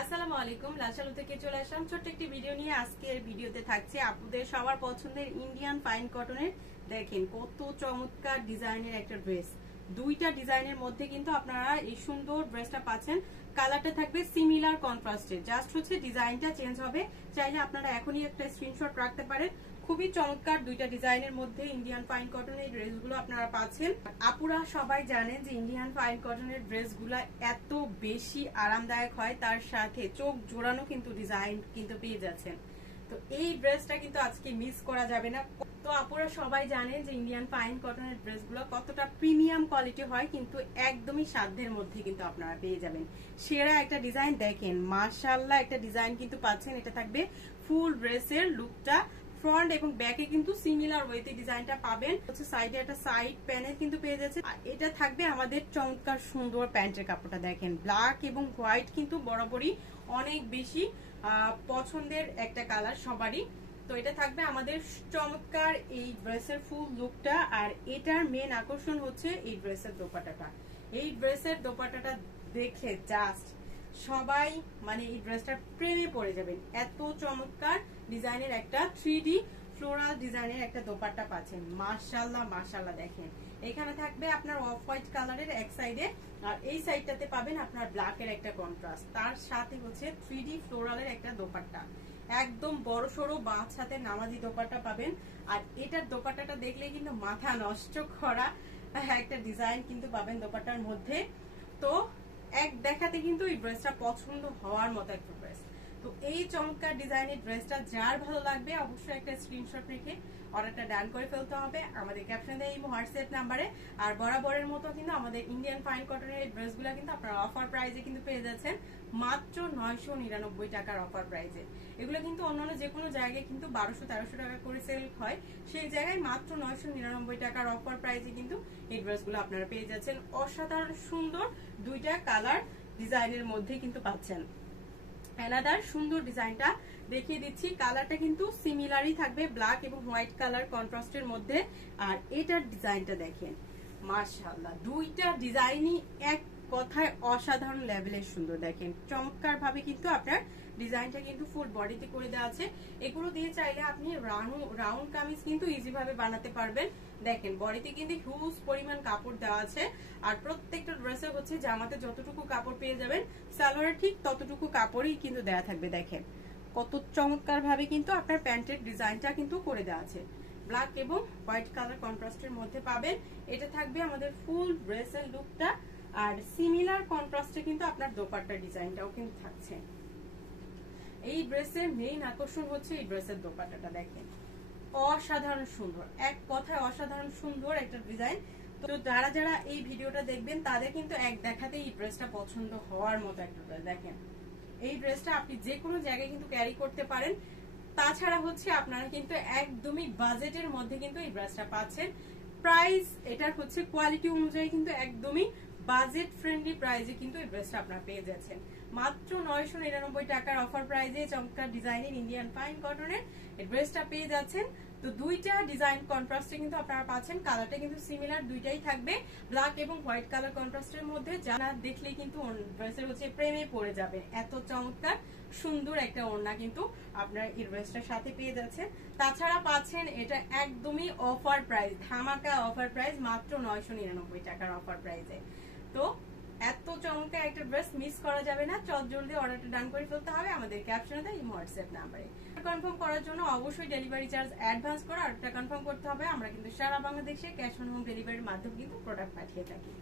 আসসালামু আলাইকুম, লাশালু থেকে চলে আসলাম ছোট্ট একটি ভিডিও নিয়ে। আজকের ভিডিওতে থাকছে আপনাদের সবার পছন্দের ইন্ডিয়ান ফাইন কটনের, দেখেন কত চমৎকার ডিজাইনের একটা ড্রেস। দুইটা ডিজাইনের মধ্যে কিন্তু আপনারা এই সুন্দর ড্রেসটা পাচ্ছেন। কালারটা থাকবে সিমিলার কন্ট্রাস্টে, জাস্ট হচ্ছে ডিজাইনটা চেঞ্জ হবে। চাইলে আপনারা এখনই একটা স্ক্রিনশট রাখতে পারেন। খুবই চমৎকার দুইটা ডিজাইনের মধ্যে ইন্ডিয়ান ফাইন কটনের ড্রেসগুলো আপনারা পাচ্ছেন। আপুরা সবাই জানেন যে ইন্ডিয়ান ফাইন কটনের ড্রেসগুলো এত বেশি আরামদায়ক হয়, তার সাথে চোখ জোড়ানো কিন্তু ডিজাইন কিন্তু পেয়ে যাচ্ছেন। তো এই ড্রেসটা কিন্তু আজকে মিস করা যাবে না। তো আপুরা সবাই জানেন যে ইন্ডিয়ান ফাইন কটনের ড্রেসগুলো কতটা প্রিমিয়াম কোয়ালিটি হয়, কিন্তু একদমই সাধ্যের মধ্যে কিন্তু আপনারা পেয়ে যাবেন। সেরা একটা ডিজাইন দেখেন, মাশাআল্লাহ একটা ডিজাইন কিন্তু পাচ্ছেন। এটা থাকবে ফুল ড্রেসের লুকটা, ফ্রন্ট এবং ব্যাকে কিন্তু সিমিলার ওয়েতে ডিজাইনটা পাবেন। হচ্ছে সাইডে একটা সাইড প্যানেল কিন্তু পেয়ে যাচ্ছে। আর এটা থাকবে আমাদের চমৎকার সুন্দর প্যান্টের কাপড়টা দেখেন, ব্ল্যাক এবং হোয়াইট কিন্তু বরাবরই অনেক বেশি পছন্দের একটা কালার সবারই। তো এটা থাকবে আমাদের চমৎকার এই ড্রেসের ফুল লুকটা। আর এটার মেন আকর্ষণ হচ্ছে এই ড্রেসের দোপাট্টাটা। এই ড্রেসের দোপাট্টাটা দেখে জাস্ট সবাই মানে এই ড্রেসটার প্রেমে পড়ে যাবেন। এত চমৎকার ডিজাইনের একটা 3D ফ্লোরাল ডিজাইনের একটা দোপাট্টা পাচ্ছেন। মাশাআল্লাহ মাশাআল্লাহ দেখেন, এখানে থাকবে আপনার অফ হোয়াইট কালারের এক সাইডে, আর এই সাইডটাতে পাবেন আপনার ব্ল্যাকের একটা কন্ট্রাস্ট। তার সাথে হচ্ছে 3D ফ্লোরালের একটা দোপাট্টা, একদম বড় সড়ো বাঁচ হাতে নামাজি দোপাট্টা পাবেন। আর এটার দোপাট্টাটা দেখলে কিন্তু মাথা নষ্ট করা একটা ডিজাইন কিন্তু পাবেন দোপাট্টার মধ্যে। তো এক দেখাতে কিন্তু এই ড্রেসটা পছন্দ হওয়ার মতো একটা ড্রেস। তো এই চমৎকার ডিজাইনের ড্রেসটা যার ভালো লাগবে অবশ্যই একটা স্ক্রিনশট রেখে অর্ডারটা ডান করে ফেলতে হবে আমাদের ক্যাপশনে এই হোয়াটসঅ্যাপ নাম্বারে। আর বরাবরের মতো কিন্তু আমাদের ইন্ডিয়ান ফাইন কটনের এই ড্রেসগুলো কিন্তু আপনারা অফার প্রাইজে কিন্তু পেয়ে যাচ্ছেন, মাত্র 999 টাকার অফার প্রাইজে। এগুলো কিন্তু অন্যান্য যে কোনো জায়গায় কিন্তু 1200-1300 টাকা করে সেল হয়, সেই জায়গায় মাত্র 999 টাকার অফার প্রাইজে কিন্তু এই ড্রেসগুলো আপনারা পেয়ে যাচ্ছেন। অসাধারণ সুন্দর দুইটা কালার ডিজাইনের মধ্যে কিন্তু পাচ্ছেন। আলাদার সুন্দর ডিজাইনটা দেখিয়ে দিচ্ছি। কালারটা কিন্তু সিমিলারই থাকবে, ব্ল্যাক এবং হোয়াইট কালার কন্ট্রাস্টের মধ্যে। আর এটার ডিজাইনটা দেখেন, মাশাআল্লাহ দুইটা ডিজাইনই এক কথায় অসাধারণ লেভেলের সুন্দর। দেখেন চমৎকার ভাবে কিন্তু আপনার ডিজাইনটা কিন্তু ফুল বডিতে করে দেওয়া আছে। এগুলো দিয়ে চাইলে আপনি রাউন্ড কামিজ কিন্তু ইজি ভাবে বানাতে পারবেন। দেখেন বডিতে কিন্তু হিউজ পরিমাণ কাপড় দেওয়া আছে। আর প্রত্যেকটা ড্রেসে হচ্ছে জামাতে যতটুকু কাপড় পেয়ে যাবেন, সালোয়ারে ঠিক ততটুকু কাপড়ই কিন্তু দেওয়া থাকবে। দেখেন কত চমৎকার ভাবে কিন্তু আপনার প্যান্টের ডিজাইনটা কিন্তু করে দেওয়া আছে। ব্ল্যাক এবং হোয়াইট কালার কন্ট্রাস্টের মধ্যে পাবেন। এটা থাকবে আমাদের ফুল ড্রেসের লুকটা। আর সিমিলার কন্ট্রাস্টে কিন্তু আপনার দোপাট্টার ডিজাইনটাও কিন্তু থাকছে। এই ড্রেসের মেইন আকর্ষণ হচ্ছে এই ড্রেসের দোপাট্টাটা দেখেন, অসাধারণ সুন্দর, এক কথায় অসাধারণ সুন্দর একটা ডিজাইন। তো যারা যারা এই ভিডিওটা দেখবেন তাদের কিন্তু এক দেখাতেই এই ড্রেসটা পছন্দ হওয়ার মতো একটা ড্রেস। দেখেন এই ড্রেসটা আপনি যে কোনো জায়গায় কিন্তু ক্যারি করতে পারেন। তাছাড়া হচ্ছে আপনারা কিন্তু একদমই বাজেটের মধ্যে কিন্তু এই ড্রেসটা পাচ্ছেন। প্রাইস এটার হচ্ছে কোয়ালিটি অনুযায়ী কিন্তু একদমই বাজেট ফ্রেন্ডলি প্রাইসে কিন্তু এই ড্রেসটা আপনারা পেয়ে যাচ্ছেন। মাত্র 999 টাকার অফার প্রাইসে চমৎকার ডিজাইনের ইন্ডিয়ান ফাইন কটনের এই ড্রেসটা পেয়ে যাচ্ছেন। তো দুইটা ডিজাইন কন্ট্রাস্টে কিন্তু আপনারা পাচ্ছেন। কালারটা কিন্তু সিমিলার দুইটাই থাকবে, ব্ল্যাক এবং হোয়াইট কালার কন্ট্রাস্টের মধ্যে। যারা দেখলে কিন্তু ড্রেসের হচ্ছে প্রেমে পড়ে যাবে। এত চমৎকার সুন্দর একটা ওড়না কিন্তু আপনারা এই ড্রেসটার সাথে পেয়ে যাচ্ছেন। তাছাড়া পাচ্ছেন এটা একদমই অফার প্রাইস, ধামাকা অফার প্রাইস, মাত্র 999 টাকার অফার প্রাইসে। তো এত চমৎকার একটা ড্রেস মিস করা যাবে না। চট জলদি অর্ডারটা ডান করে ফেলতে হবে আমাদের ক্যাপশনে এই হোয়াটসঅ্যাপ নাম্বারে। কনফার্ম করার জন্য অবশ্যই ডেলিভারি চার্জ অ্যাডভান্স করে অর্ডারটা কনফার্ম করতে হবে। আমরা কিন্তু সারা বাংলাদেশে ক্যাশ অন হোম ডেলিভারির মাধ্যমে কিন্তু প্রোডাক্ট পাঠিয়ে থাকি।